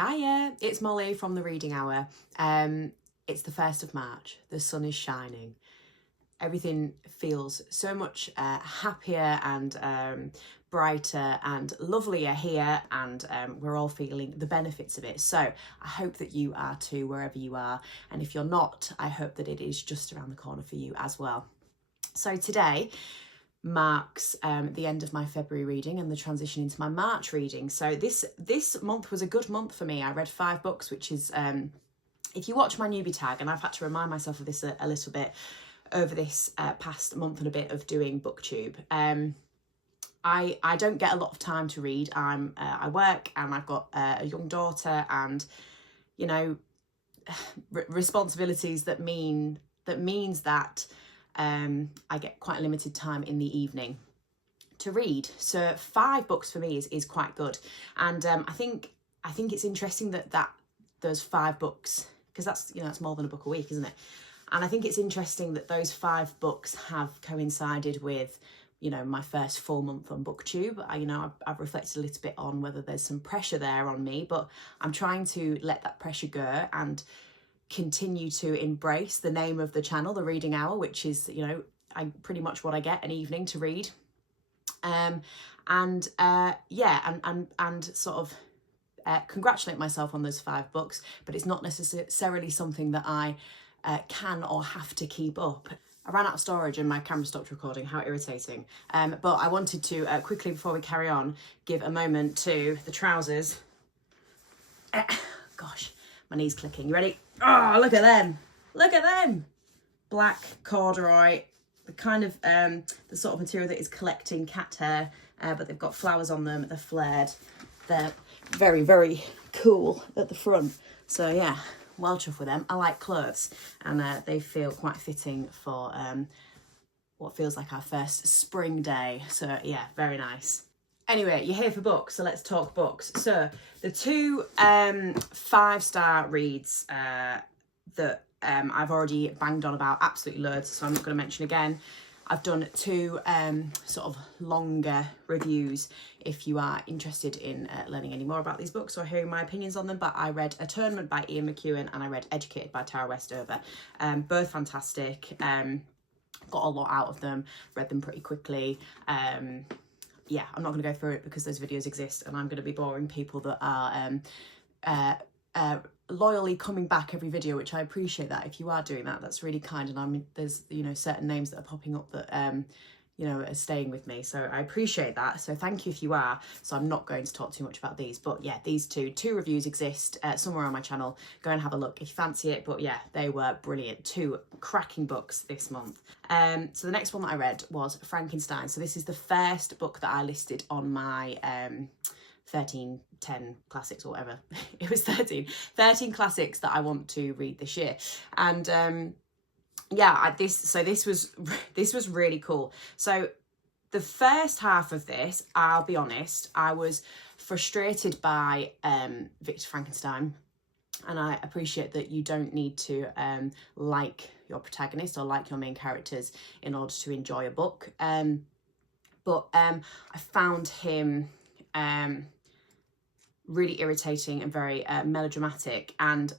Hiya, it's Molly from the Reading Hour. It's the 1st of March, the sun is shining. Everything feels so much happier and brighter and lovelier here, and we're all feeling the benefits of it. So I hope that you are too, wherever you are. And if you're not, I hope that it is just around the corner for you as well. So today marks the end of my February reading and the transition into my March reading. So this month was a good month for me. I read 5 books, which is, if you watch my newbie tag, and I've had to remind myself of this a little bit over this past month and a bit of doing booktube. I don't get a lot of time to read. I work and I've got a young daughter, and you know, responsibilities that means that I get quite limited time in the evening to read. So 5 books for me is quite good, and I think it's interesting that those 5 books, because that's more than a book a week, isn't it? And I think it's interesting that those 5 books have coincided with my first full month on booktube. I've reflected a little bit on whether there's some pressure there on me, but I'm trying to let that pressure go and continue to embrace the name of the channel, the Reading Hour, which is pretty much what I get, an evening to read, and sort of congratulate myself on those 5 books. But it's not necessarily something that I can or have to keep up. I ran out of storage and my camera stopped recording. How irritating. But I wanted to quickly, before we carry on, give a moment to the trousers. Gosh, my knee's clicking. You ready? Oh, look at them. Look at them. Black corduroy, the kind of, the sort of material that is collecting cat hair, but they've got flowers on them. They're flared. They're very, very cool at the front. So yeah, well chuffed with them. I like clothes, and they feel quite fitting for what feels like our first spring day. So yeah, very nice. Anyway, you're here for books, so let's talk books. So the 2 5-star reads that I've already banged on about absolutely loads, so I'm not going to mention again. I've done 2 sort of longer reviews if you are interested in learning any more about these books or hearing my opinions on them. But I read Atonement by Ian McEwan and I read Educated by Tara Westover. Both fantastic. Got a lot out of them, read them pretty quickly. Yeah, I'm not going to go through it because those videos exist, and I'm going to be boring people that are loyally coming back every video, which I appreciate that. If you are doing that, that's really kind. And there's certain names that are popping up that are staying with me, so I appreciate that. So thank you if you are. So I'm not going to talk too much about these, but yeah, these two reviews exist somewhere on my channel. Go and have a look if you fancy it. But yeah, they were brilliant. 2 cracking books this month. So the next one that I read was Frankenstein. So this is the first book that I listed on my 10 classics or whatever. It was 13 classics that I want to read this year. And this was really cool. So the first half of this, I'll be honest, I was frustrated by Victor Frankenstein, and I appreciate that you don't need to like your protagonist or like your main characters in order to enjoy a book. But I found him really irritating and very melodramatic, and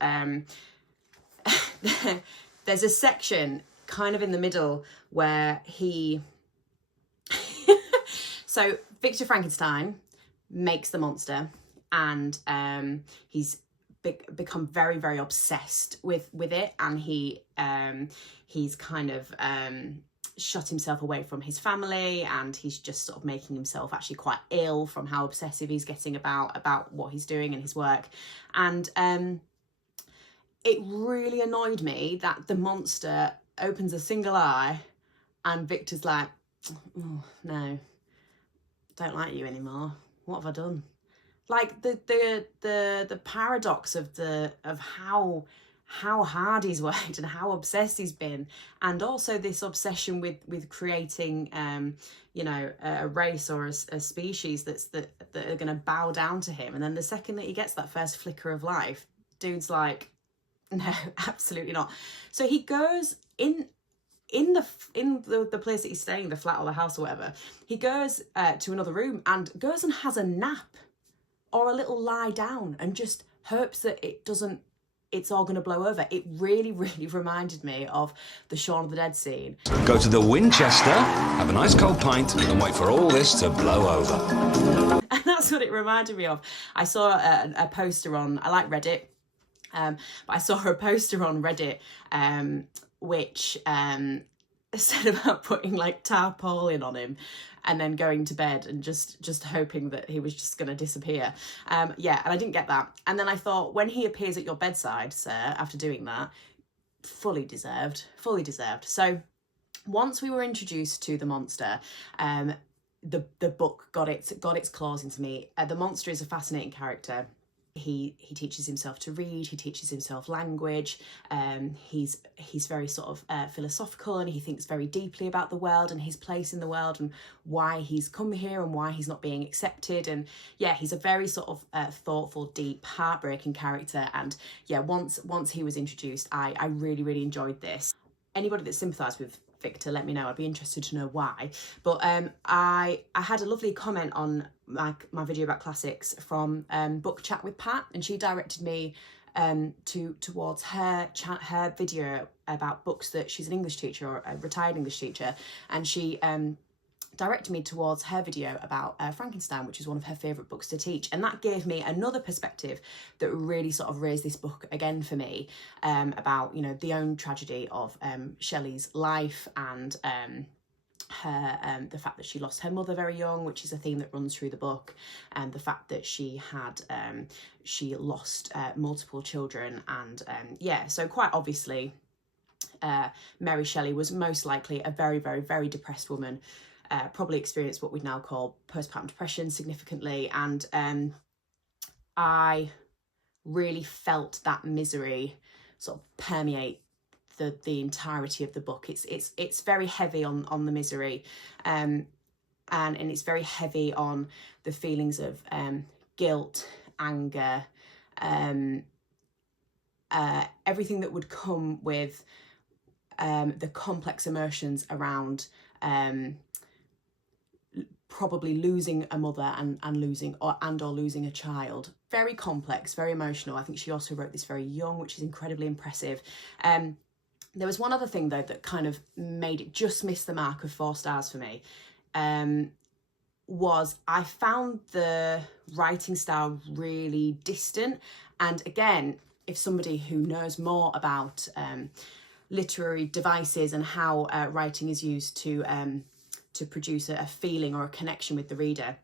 there's a section kind of in the middle where he so Victor Frankenstein makes the monster, and he's become very, very obsessed with it, and he's kind of shut himself away from his family, and he's just sort of making himself actually quite ill from how obsessive he's getting about what he's doing and his work. And it really annoyed me that the monster opens a single eye and Victor's like, oh, no, don't like you anymore. What have I done? Like the paradox of how hard he's worked and how obsessed he's been, and also this obsession with creating a race or a species that are going to bow down to him. And then the second that he gets that first flicker of life, dude's like, no, absolutely not. So he goes in the place that he's staying, the flat or the house or whatever, he goes to another room and goes and has a nap or a little lie down and just hopes that it's all going to blow over. It really, really reminded me of the Shaun of the Dead scene. Go to the Winchester, have a nice cold pint, and wait for all this to blow over. And that's what it reminded me of. I saw a poster on, I like Reddit, but I saw a poster on Reddit which said about putting like tarpaulin on him and then going to bed and just hoping that he was just going to disappear. Yeah, and I didn't get that. And then I thought, when he appears at your bedside, sir, after doing that, fully deserved. So once we were introduced to the monster, the book got its claws into me. The monster is a fascinating character. He teaches himself to read, he teaches himself language, he's very sort of philosophical, and he thinks very deeply about the world and his place in the world and why he's come here and why he's not being accepted. And yeah, he's a very sort of thoughtful, deep, heartbreaking character. And yeah, once he was introduced, I really, really enjoyed this. Anybody that sympathised with Victor, let me know. I'd be interested to know why. But I had a lovely comment on my video about classics from Book Chat with Pat, and she directed me towards her video about books that she's an English teacher, or a retired English teacher, and she directed me towards her video about Frankenstein, which is one of her favourite books to teach. And that gave me another perspective that really sort of raised this book again for me, about, you know, the own tragedy of Shelley's life and her the fact that she lost her mother very young, which is a theme that runs through the book, and the fact that she had she lost multiple children. And yeah, so quite obviously Mary Shelley was most likely a very, very, very depressed woman. Probably experienced what we'd now call postpartum depression significantly, and I really felt that misery sort of permeate the entirety of the book. It's very heavy on the misery, and it's very heavy on the feelings of guilt, anger, everything that would come with the complex emotions around probably losing a mother and losing a child. Very complex, very emotional. I think she also wrote this very young, which is incredibly impressive. There was one other thing though that kind of made it just miss the mark of 4 stars for me. Was I found the writing style really distant. And again, if somebody who knows more about literary devices and how writing is used to produce a feeling or a connection with the reader,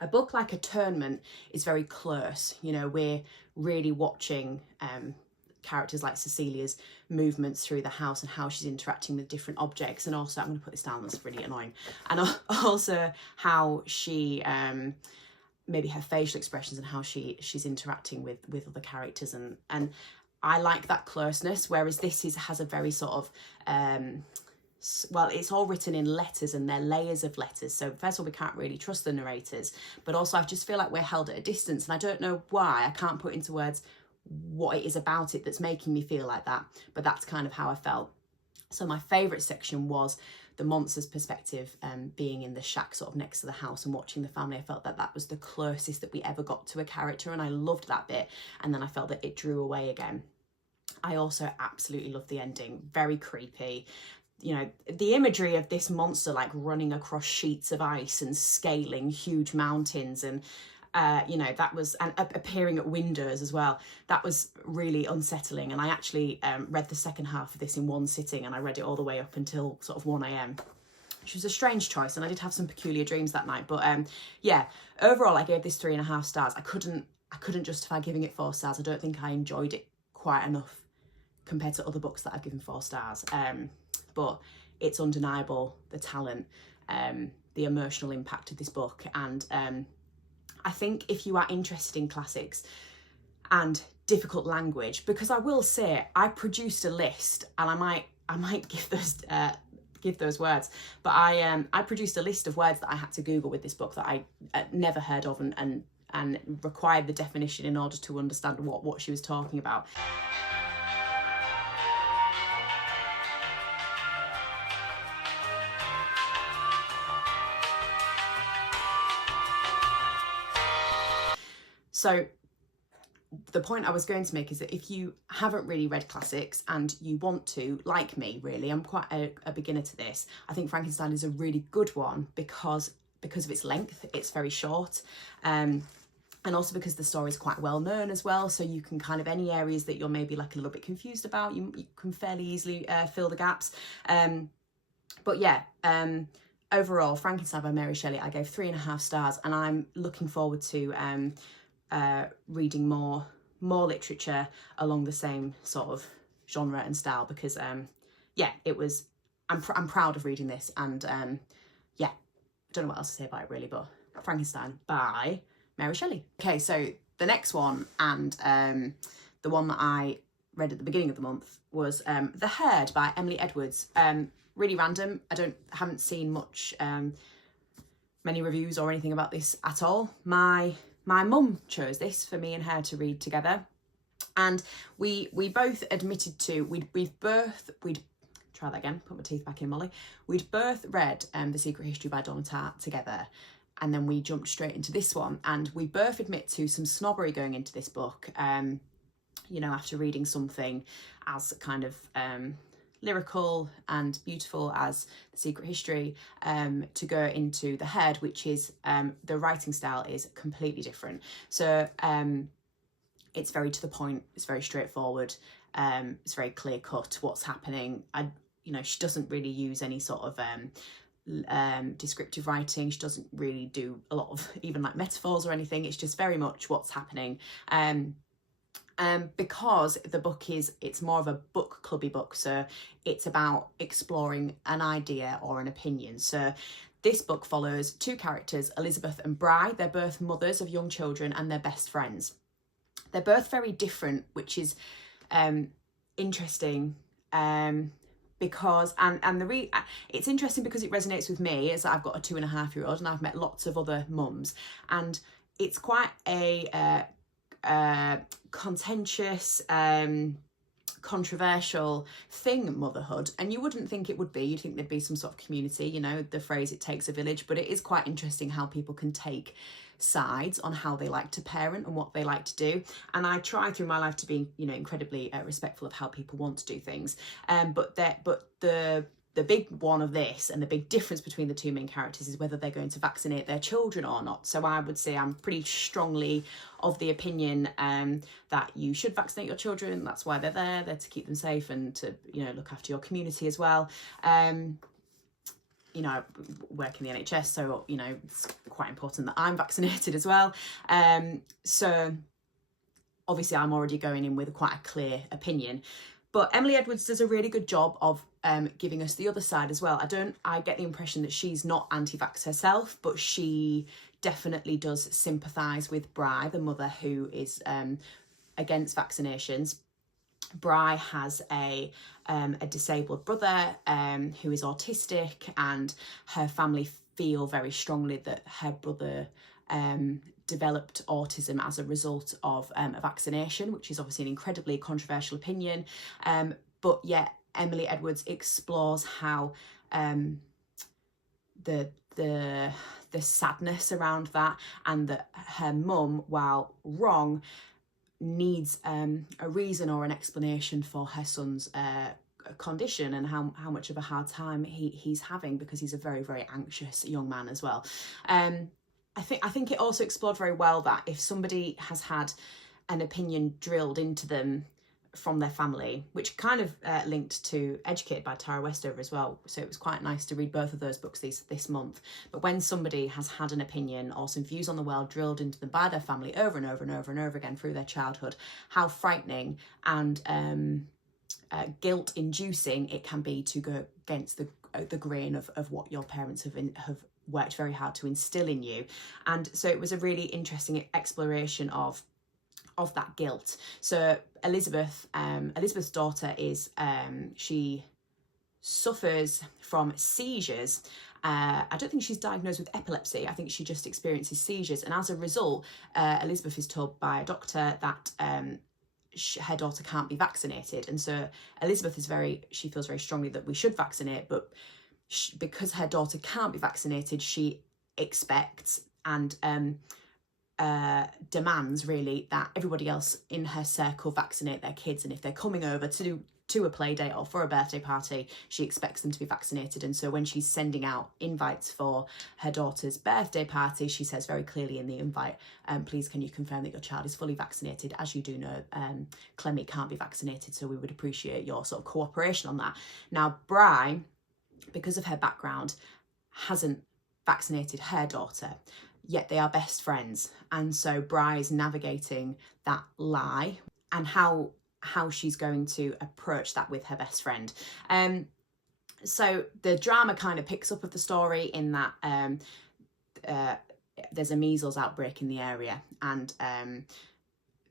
a book like Atonement is very close. You know, we're really watching characters like Cecilia's movements through the house and how she's interacting with different objects. And also, I'm going to put this down, that's really annoying. And also how she, maybe her facial expressions and how she's interacting with other characters. And I like that closeness, whereas this has a very sort of, well, it's all written in letters and they're layers of letters. So first of all, we can't really trust the narrators, but also I just feel like we're held at a distance, and I don't know why. I can't put into words what it is about it that's making me feel like that, but that's kind of how I felt. So my favourite section was the monster's perspective, being in the shack sort of next to the house and watching the family. I felt that was the closest that we ever got to a character, and I loved that bit. And then I felt that it drew away again. I also absolutely loved the ending, very creepy. You know, the imagery of this monster like running across sheets of ice and scaling huge mountains, and you know, that was, and appearing at windows as well. That was really unsettling. And I actually read the second half of this in one sitting, and I read it all the way up until sort of 1 a.m, which was a strange choice. And I did have some peculiar dreams that night. But yeah, overall, I gave this 3.5 stars. I couldn't justify giving it 4 stars. I don't think I enjoyed it quite enough compared to other books that I've given 4 stars. But it's undeniable, the talent, the emotional impact of this book. And I think if you are interested in classics and difficult language, because I will say I produced a list, and I might give those words, but I produced a list of words that I had to Google with this book that I never heard of, and required the definition in order to understand what she was talking about. So the point I was going to make is that if you haven't really read classics and you want to, like me, really, I'm quite a beginner to this. I think Frankenstein is a really good one because of its length. It's very short. And also because the story is quite well known as well, so you can kind of, any areas that you're maybe like a little bit confused about, you can fairly easily fill the gaps. But yeah, overall, Frankenstein by Mary Shelley, I gave 3.5 stars, and I'm looking forward to reading more literature along the same sort of genre and style, because yeah, it was, I'm proud of reading this, and yeah, I don't know what else to say about it really, but Frankenstein by Mary Shelley. Okay, so the next one, and the one that I read at the beginning of the month, was The Herd by Emily Edwards. Really random. I haven't seen much, many reviews or anything about this at all. My mum chose this for me and her to read together, and we both admitted to, we'd try that again, put my teeth back in, Molly. We'd both read The Secret History by Donna Tartt together, and then we jumped straight into this one, and we both admit to some snobbery going into this book, you know, after reading something as kind of lyrical and beautiful as The Secret History, to go into The Herd, which is, the writing style is completely different. So it's very to the point, it's very straightforward, it's very clear cut what's happening. You know, she doesn't really use any sort of descriptive writing. She doesn't really do a lot of even like metaphors or anything. It's just very much what's happening. Because the book it's more of a book clubby book, so it's about exploring an idea or an opinion. So this book follows two characters, Elizabeth and Bri. They're both mothers of young children and they're best friends. They're both very different, which is interesting, because it's interesting because it resonates with me, as I've got a 2.5-year-old and I've met lots of other mums, and it's quite a contentious, controversial thing, motherhood, and you wouldn't think it would be. You'd think there'd be some sort of community, you know, the phrase "it takes a village," but it is quite interesting how people can take sides on how they like to parent and what they like to do. And I try through my life to be, you know, incredibly respectful of how people want to do things, but the big one of this, and the big difference between the two main characters, is whether they're going to vaccinate their children or not. So I would say I'm pretty strongly of the opinion that you should vaccinate your children. That's why they're there. They're to keep them safe and to, you know, look after your community as well. You know, I work in the NHS, so, you know, it's quite important that I'm vaccinated as well. So obviously I'm already going in with quite a clear opinion. But Emily Edwards does a really good job of giving us the other side as well. I get the impression that she's not anti-vax herself, but she definitely does sympathise with Bri, the mother who is against vaccinations. Bri has a disabled brother who is autistic, and her family feel very strongly that her brother developed autism as a result of a vaccination, which is obviously an incredibly controversial opinion. But yet Emily Edwards explores how the sadness around that, and that her mum, while wrong, needs a reason or an explanation for her son's condition, and how much of a hard time he's having, because he's a very, very anxious young man as well. I think it also explored very well that if somebody has had an opinion drilled into them from their family, which kind of linked to Educated by Tara Westover as well, so it was quite nice to read both of those books this month. But when somebody has had an opinion or some views on the world drilled into them by their family over and over and over and over again through their childhood, how frightening and guilt-inducing it can be to go against the grain of what your parents have worked very hard to instill in you. And so it was a really interesting exploration of that guilt. So Elizabeth's daughter is she suffers from seizures. I don't think she's diagnosed with epilepsy. I think she just experiences seizures, and as a result, Elizabeth is told by a doctor that her daughter can't be vaccinated. And so Elizabeth she feels very strongly that we should vaccinate, but because her daughter can't be vaccinated, she expects and demands really that everybody else in her circle vaccinate their kids, and if they're coming over to a play date or for a birthday party, she expects them to be vaccinated. And so when she's sending out invites for her daughter's birthday party, she says very clearly in the invite, please can you confirm that your child is fully vaccinated? As you do know, Clemmy can't be vaccinated, so we would appreciate your sort of cooperation on that. Now Bri, because of her background, hasn't vaccinated her daughter, yet they are best friends. And so Bri is navigating that lie and how she's going to approach that with her best friend. So the drama kind of picks up of the story in that there's a measles outbreak in the area, and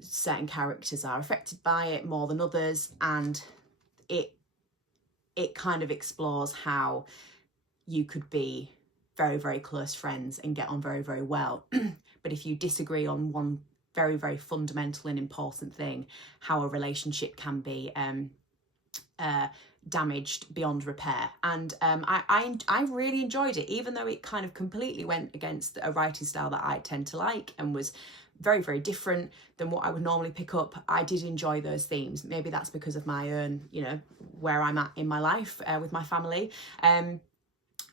certain characters are affected by it more than others, and it kind of explores how you could be very, very close friends and get on very, very well. But if you disagree on one very, very fundamental and important thing, how a relationship can be damaged beyond repair. And I really enjoyed it, even though it kind of completely went against a writing style that I tend to like and was very, very different than what I would normally pick up. I did enjoy those themes. Maybe that's because of my own, you know, where I'm at in my life with my family.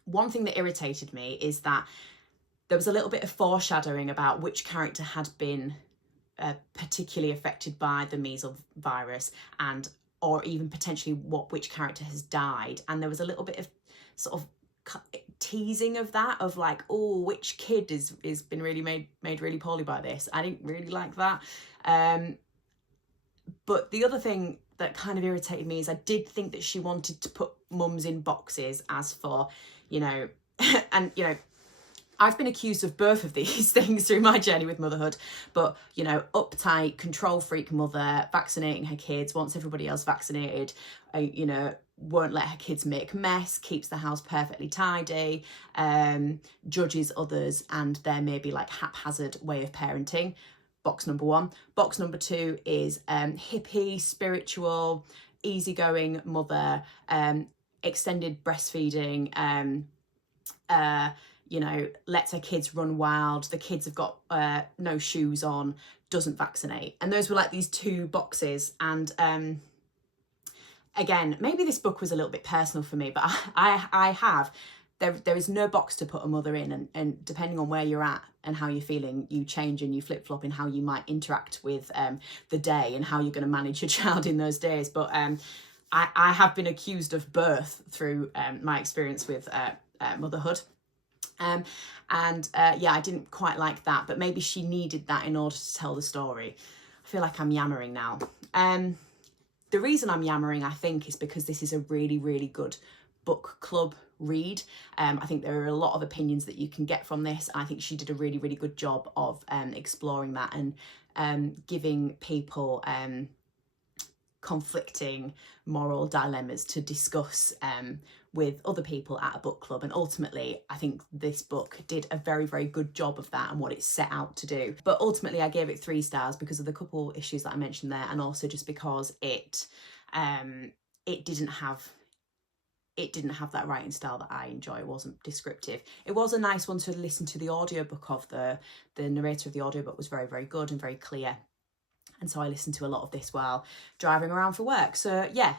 One thing that irritated me is that there was a little bit of foreshadowing about which character had been particularly affected by the measles virus, and or even potentially which character has died. And there was a little bit of sort of teasing of that, of like, oh, which kid is been really made really poorly by this. I didn't really like that. But the other thing that kind of irritated me is I did think that she wanted to put mums in boxes, as for, you know, and, you know, I've been accused of both of these things through my journey with motherhood, but, you know, uptight, control freak mother, vaccinating her kids, wants everybody else vaccinated, you know, won't let her kids make mess, keeps the house perfectly tidy, judges others and their maybe like haphazard way of parenting. Box number one. Box number two is hippie, spiritual, easygoing mother, extended breastfeeding, you know, lets her kids run wild, the kids have got no shoes on, doesn't vaccinate. And those were like these two boxes. And again, maybe this book was a little bit personal for me, but I have, there is no box to put a mother in, and depending on where you're at and how you're feeling, you change and you flip-flop in how you might interact with the day and how you're going to manage your child in those days. But I have been accused of both through my experience with motherhood. Yeah, I didn't quite like that, but maybe she needed that in order to tell the story. I feel like I'm yammering now. The reason I'm yammering, I think, is because this is a really, really good book club read. I think there are a lot of opinions that you can get from this. I think she did a really, really good job of exploring that and giving people conflicting moral dilemmas to discuss with other people at a book club. And ultimately, I think this book did a very, very good job of that and what it set out to do. But ultimately, I gave it 3 stars because of the couple issues that I mentioned there, and also just because it didn't have that writing style that I enjoy. It wasn't descriptive. It was a nice one to listen to the audiobook of. The narrator of the audiobook was very, very good and very clear. And so I listened to a lot of this while driving around for work. So yeah,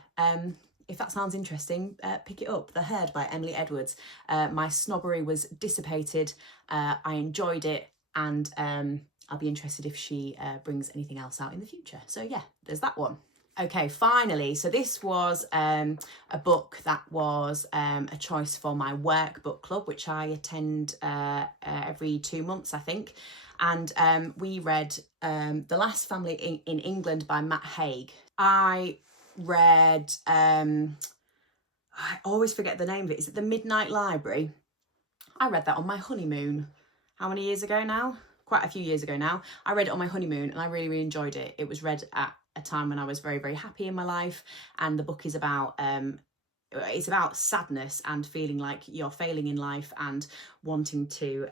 if that sounds interesting, pick it up. The Herd by Emily Edwards. My snobbery was dissipated. I enjoyed it, and I'll be interested if she brings anything else out in the future. So yeah, there's that one. Okay, finally, so this was a book that was a choice for my work book club, which I attend every 2 months, I think. And we read The Last Family in England by Matt Haig. I read, I always forget the name of it. Is it The Midnight Library? I read that on my honeymoon. How many years ago now? Quite a few years ago now. I read it on my honeymoon and I really, really enjoyed it. It was read at a time when I was very, very happy in my life. And the book is about it's about sadness and feeling like you're failing in life and wanting to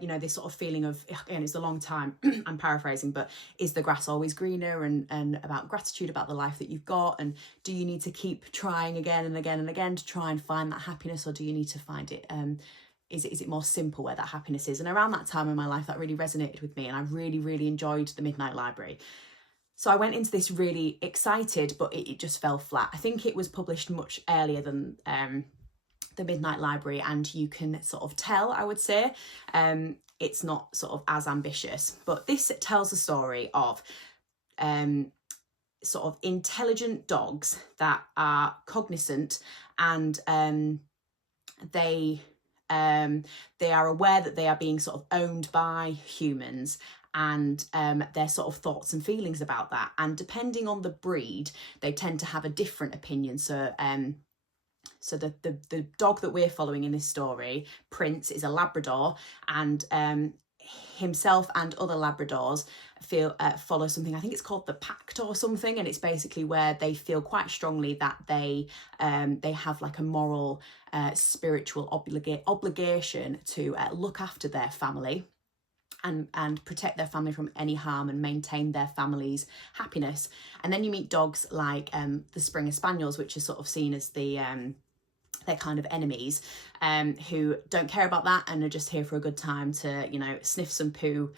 you know, this sort of feeling of, again, it's a long time, I'm paraphrasing, but is the grass always greener, and about gratitude about the life that you've got, and do you need to keep trying again and again and again to try and find that happiness, or do you need to find it is it more simple where that happiness is? And around that time in my life, that really resonated with me, and I really, really enjoyed The Midnight Library. So I went into this really excited, but it just fell flat. I think it was published much earlier than The Midnight Library, and you can sort of tell, I would say, it's not sort of as ambitious. But this tells the story of sort of intelligent dogs that are cognizant, and they are aware that they are being sort of owned by humans, and their sort of thoughts and feelings about that. And depending on the breed, they tend to have a different opinion. So the dog that we're following in this story, Prince, is a Labrador, and himself and other Labradors follow something, I think it's called the Pact or something, and it's basically where they feel quite strongly that they have like a moral, spiritual obligation to look after their family and protect their family from any harm and maintain their family's happiness. And then you meet dogs like the Springer Spaniels, which are sort of seen as they're kind of enemies, who don't care about that and are just here for a good time to, you know, sniff some poo,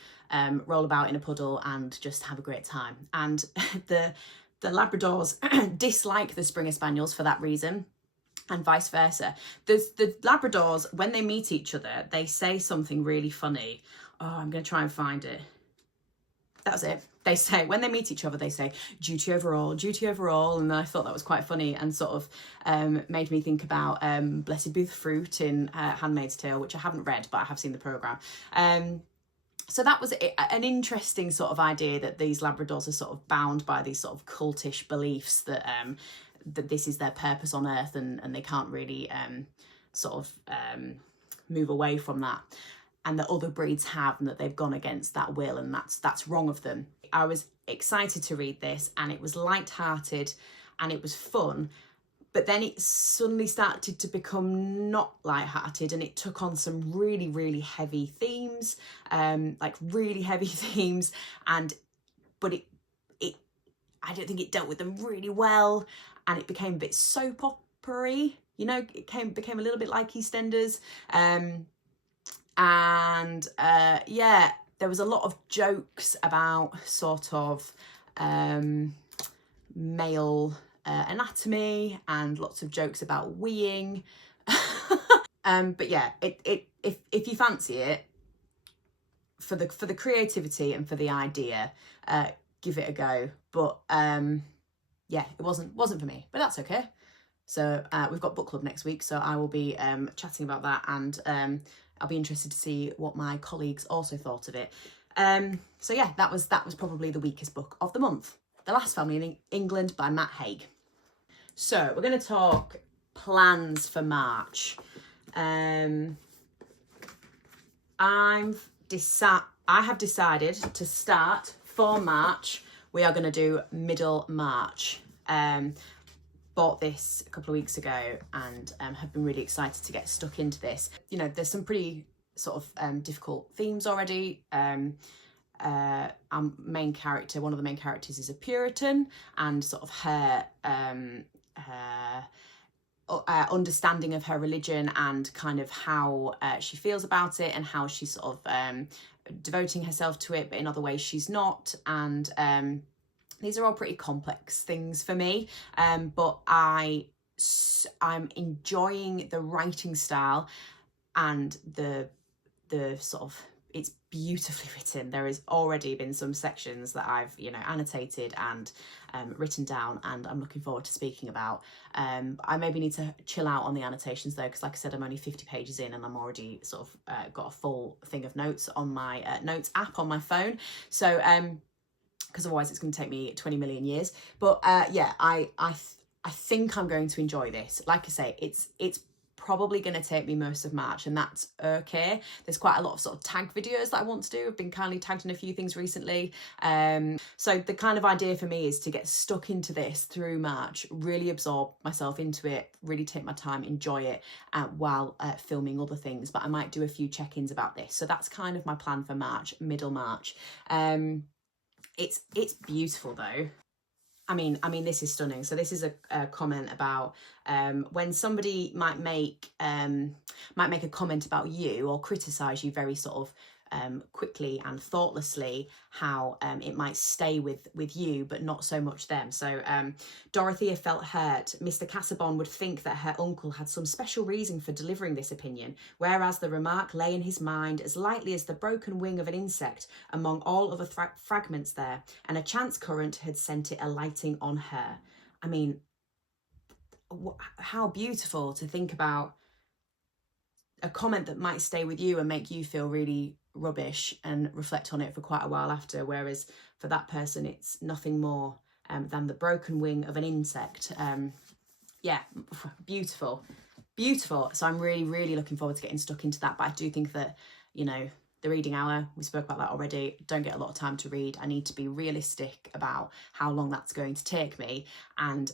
roll about in a puddle and just have a great time. And the Labradors dislike the Springer Spaniels for that reason, and vice versa. The Labradors, when they meet each other, they say something really funny. Oh, I'm going to try and find it. That's it. They say, when they meet each other, they say, duty over all, duty over all. And I thought that was quite funny, and sort of made me think about Blessed Be the Fruit in Handmaid's Tale, which I haven't read, but I have seen the programme. So that was an interesting sort of idea, that these Labradors are sort of bound by these sort of cultish beliefs that that this is their purpose on earth, and they can't really move away from that. And that other breeds have, and that they've gone against that will, and that's wrong of them. I was excited to read this, and it was light-hearted and it was fun, but then it suddenly started to become not light-hearted, and it took on some really, really heavy themes, but I don't think it dealt with them really well, and it became a bit soap opera-y, you know, became a little bit like EastEnders. There was a lot of jokes about sort of male anatomy, and lots of jokes about weeing. But yeah, if you fancy it, for the creativity and for the idea, give it a go. But yeah, it wasn't for me, but that's okay. So we've got book club next week, so I will be chatting about that, and I'll be interested to see what my colleagues also thought of it. So yeah, that was probably the weakest book of the month. The Last Family in England by Matt Haig. So we're going to talk plans for March. I have decided to start for March. We are going to do middle March. Bought this a couple of weeks ago, and have been really excited to get stuck into this. You know, there's some pretty sort of difficult themes already. Our main character, one of the main characters, is a Puritan, and sort of her understanding of her religion, and kind of how she feels about it, and how she's sort of devoting herself to it, but in other ways she's not. And these are all pretty complex things for me, but I'm enjoying the writing style, and the sort of, it's beautifully written. There has already been some sections that I've, you know, annotated and written down, and I'm looking forward to speaking about. I maybe need to chill out on the annotations though, because like I said, I'm only 50 pages in, and I'm already sort of got a full thing of notes on my notes app on my phone. So because otherwise it's going to take me 20 million years. But yeah, I think I'm going to enjoy this. Like I say, it's probably going to take me most of March, and that's okay. There's quite a lot of sort of tag videos that I want to do. I've been kindly tagged in a few things recently. So the kind of idea for me is to get stuck into this through March, really absorb myself into it, really take my time, enjoy it while filming other things. But I might do a few check-ins about this. So that's kind of my plan for March, middle March. It's beautiful though. I mean, this is stunning. So this is a comment about when somebody might make a comment about you or criticize you very sort of quickly and thoughtlessly, how it might stay with you but not so much them. So Dorothea felt hurt. Mr. Casaubon would think that her uncle had some special reason for delivering this opinion, whereas the remark lay in his mind as lightly as the broken wing of an insect among all other fragments there, and a chance current had sent it alighting on her. I mean, how beautiful to think about a comment that might stay with you and make you feel really rubbish and reflect on it for quite a while after, whereas for that person it's nothing more than the broken wing of an insect. Yeah, beautiful. So I'm really looking forward to getting stuck into that, but I do think that, you know, the reading hour, we spoke about that already, don't get a lot of time to read. I need to be realistic about how long that's going to take me, and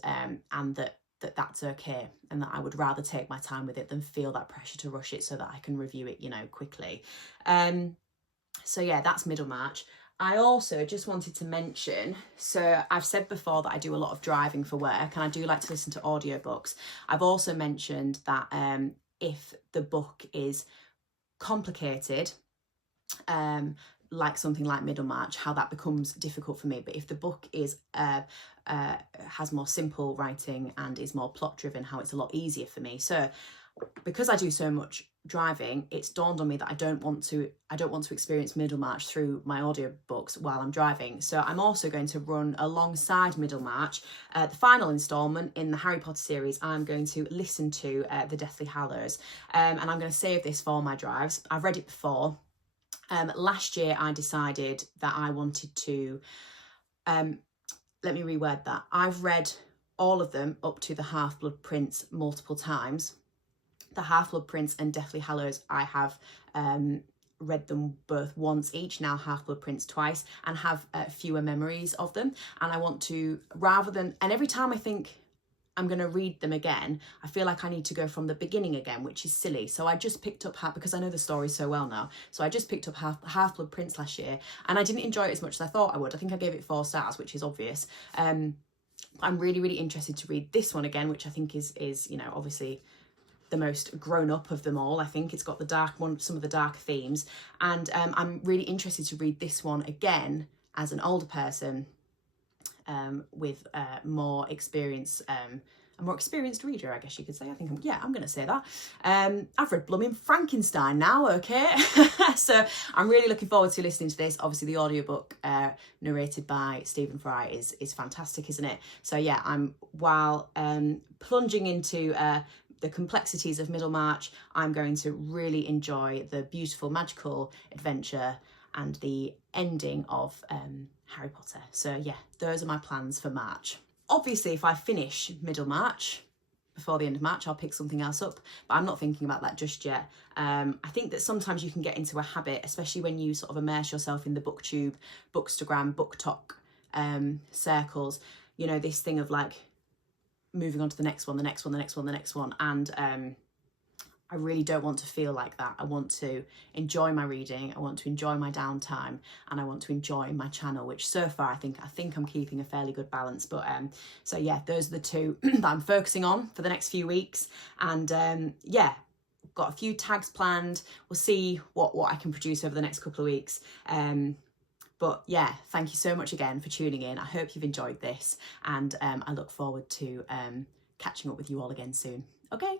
that's okay, and that I would rather take my time with it than feel that pressure to rush it so that I can review it, you know, quickly. So yeah, that's Middlemarch. I also just wanted to mention, so I've said before that I do a lot of driving for work and I do like to listen to audiobooks. I've also mentioned that if the book is complicated, like something like Middlemarch, how that becomes difficult for me. But if the book is has more simple writing and is more plot driven, how it's a lot easier for me. So because I do so much driving, it's dawned on me that I don't want to experience Middlemarch through my audiobooks while I'm driving. So I'm also going to run alongside Middlemarch the final instalment in the Harry Potter series. I'm going to listen to The Deathly Hallows, and I'm going to save this for my drives. I've read it before. Last year I decided that I wanted to, let me reword that. I've read all of them up to the Half-Blood Prince multiple times. The Half-Blood Prince and Deathly Hallows, I have read them both once each, now Half-Blood Prince twice, and have fewer memories of them. And I want to, and every time I think I'm going to read them again, I feel like I need to go from the beginning again, which is silly. So I just picked up, because I know the story so well now, so I just picked up Half-Blood Prince last year, and I didn't enjoy it as much as I thought I would. I think I gave it 4 stars, which is obvious. I'm really interested to read this one again, which I think is you know, obviously the most grown up of them all. I think it's got some of the dark themes, and I'm really interested to read this one again as an older person, with more experience, a more experienced reader, I guess you could say. I think I'm going to say that. I've read blooming Frankenstein now, okay? So I'm really looking forward to listening to this. Obviously the audiobook narrated by Stephen Fry is fantastic, isn't it? So yeah, while plunging into the complexities of Middlemarch, I'm going to really enjoy the beautiful magical adventure and the ending of Harry Potter. So yeah, those are my plans for March. Obviously, if I finish Middlemarch before the end of March, I'll pick something else up, but I'm not thinking about that just yet. I think that sometimes you can get into a habit, especially when you sort of immerse yourself in the booktube, bookstagram, BookTok circles, you know, this thing of like moving on to the next one, and I really don't want to feel like that. I want to enjoy my reading, I want to enjoy my downtime, and I want to enjoy my channel, which so far I think I'm keeping a fairly good balance. But so yeah, those are the two that I'm focusing on for the next few weeks. And yeah, got a few tags planned. We'll see what I can produce over the next couple of weeks. But yeah, thank you so much again for tuning in. I hope you've enjoyed this, and I look forward to catching up with you all again soon. Okay.